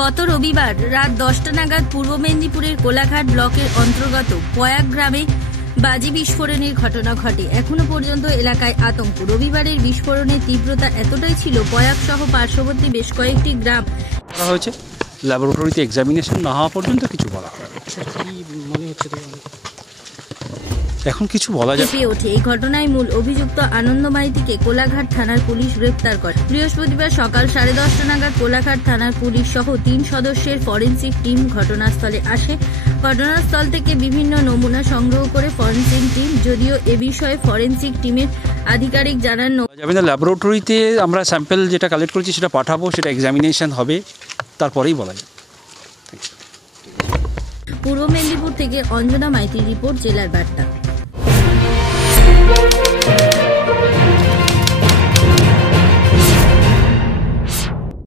গত রবিবার রাত 10টা নাগাদ পূর্ব মেদিনীপুরের কোলাঘাট ব্লকের অন্তর্গত পয়াগ গ্রামে বাজি বিস্ফোরণের ঘটনা ঘটে। এখনো পর্যন্ত এলাকায় আতঙ্ক। রবিবারের বিস্ফোরণের তীব্রতা এতটাই ছিল, পয়াগ সহ পার্শ্ববর্তী বেশ কয়েকটি গ্রাম হয়েছে। ল্যাবরেটরিতে এক্সামিনেশন না হওয়া পর্যন্ত কিছু বলা হয় এখন কিছু বলা যাবে ওঠে। এই ঘটনায় মূল অভিযুক্ত আনন্দ মাইতিকে কোলাঘাট থানার পুলিশ গ্রেপ্তার করে। বৃহস্পতিবার সকাল 10:30 নাগাদ কোলাঘাট থানার পুলিশ সহ 3 সদস্যের ফরেনসিক টিম ঘটনাস্থলে আসে। ঘটনাস্থল থেকে বিভিন্ন নমুনা সংগ্রহ করে ফরেনসিক টিম, যদিও এ বিষয়ে ফরেনসিক টিমের আধিকারিক জানান যাবে না। ল্যাবরেটরিতে আমরা স্যাম্পল যেটা কালেক্ট করেছি সেটা পাঠাবো, সেটা এক্সামিনেশন হবে, তারপরেই বলা যাবে। পূর্ব মেদিনীপুর থেকে অঞ্জনা মাইতির রিপোর্ট, জেলার বার্তা।